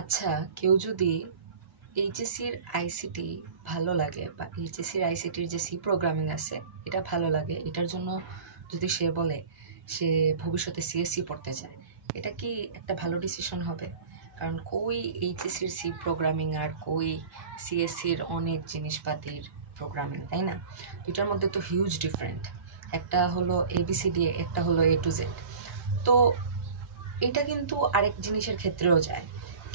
আচ্ছা, কেউ যদি এইচএসসির আইসিটি ভালো লাগে বা এইচএসসির আইসিটির যে সি প্রোগ্রামিং আছে এটা ভালো লাগে, এটার জন্য যদি সে বলে সে ভবিষ্যতে সিএসসি পড়তে চায়, এটা কি একটা ভালো ডিসিশন হবে? কারণ কই এইচএসসির সি প্রোগ্রামিং আর কই সিএসসির অনেক জিনিসপাতির প্রোগ্রামিং, তাই না? দুটার মধ্যে তো হিউজ ডিফারেন্ট। একটা হলো এবিসিডি, একটা হলো এ টু জেড। তো এটা কিন্তু আরেক জিনিসের ক্ষেত্রেও যায়।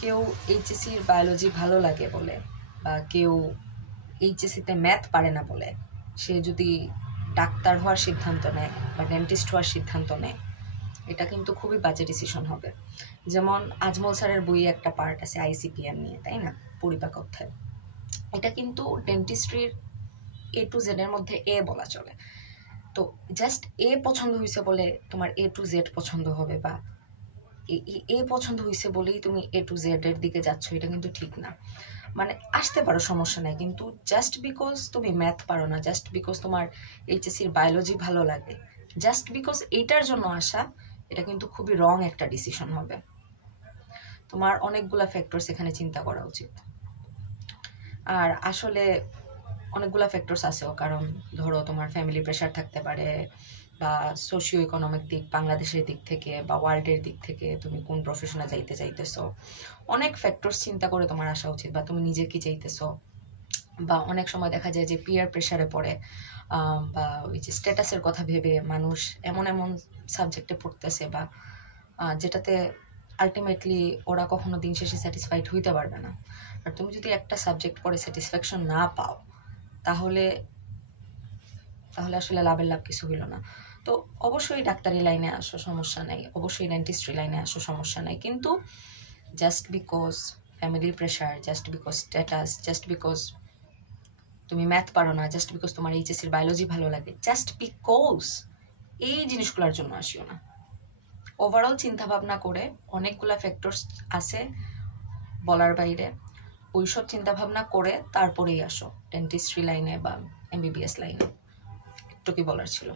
কেউ এইচএসসির বায়োলজি ভালো লাগে বলে বা কেউ এইচএসসিতে ম্যাথ পারে না বলে সে যদি ডাক্তার হওয়ার সিদ্ধান্ত নেয় বা ডেন্টিস্ট হওয়ার সিদ্ধান্ত নেয়, এটা কিন্তু খুবই বাজে ডিসিশন হবে। যেমন আজমল স্যারের বইয়ে একটা পার্ট আছে আইসিপিএম নিয়ে, তাই না? পরিপাক অধ্যায়। এটা কিন্তু ডেন্টিস্ট্রির এ টু জেডের মধ্যে এ বলা চলে। তো জাস্ট এ পছন্দ হয়েছে বলে তোমার এ টু জেড পছন্দ হবে, বা এ পছন্দ হয়েছে বলেই তুমি এ টু জেড এর দিকে যাচ্ছ, এটা কিন্তু ঠিক না। মানে আসতে পারো, সমস্যা নাই, কিন্তু জাস্ট বিকজ তুমি ম্যাথ পারো না, জাস্ট বিকজ তোমার এইচএসসির বায়োলজি ভালো লাগে, জাস্ট বিকজ এইটার জন্য আসা, এটা কিন্তু খুবই রং একটা ডিসিশন হবে। তোমার অনেকগুলা ফ্যাক্টরস এখানে চিন্তা করা উচিত। আর আসলে অনেকগুলা ফ্যাক্টরস আছেও, কারণ ধরো তোমার ফ্যামিলি প্রেশার থাকতে পারে, বা সোশিও ইকোনমিক দিক, বাংলাদেশের দিক থেকে বা ওয়ার্ল্ডের দিক থেকে তুমি কোন প্রফেশনে যাইতে চাইতেছো, অনেক ফ্যাক্টরস চিন্তা করে তোমার আসা উচিত। বা তুমি নিজে কি চাইতেছো, বা অনেক সময় দেখা যায় যে পিয়ার প্রেশারে পড়ে, বা ওই যে স্ট্যাটাসের কথা ভেবে মানুষ এমন এমন সাবজেক্টে পড়তেছে বা যেটাতে আলটিমেটলি ওরা কখনো দিন শেষে স্যাটিসফাইড হইতে পারবে না। আর তুমি যদি একটা সাবজেক্ট পড়ে স্যাটিসফ্যাকশন না পাও, তাহলে তাহলে আসলে লাভের লাভ কিছু হইল না। তো অবশ্যই ডাক্তারি লাইনে আসো, সমস্যা নেই, অবশ্যই ডেন্টিস্ট্রি লাইনে আসো, সমস্যা নেই, কিন্তু জাস্ট বিকজ ফ্যামিলির pressure, just because status, just because তুমি ম্যাথ পারো না, জাস্ট বিকজ তোমার এইচএসসির বায়োলজি ভালো লাগে, জাস্ট বিকজ এই জিনিসগুলোর জন্য আসিও না। ওভারঅল চিন্তা ভাবনা করে, অনেকগুলা ফ্যাক্টরস আছে বলার বাইরে, ওইসব চিন্তা ভাবনা করে তারপরেই আসো ডেন্টিস্ট্রি লাইনে বা এমবিবিএস লাইনে। একটু কি বলার ছিল?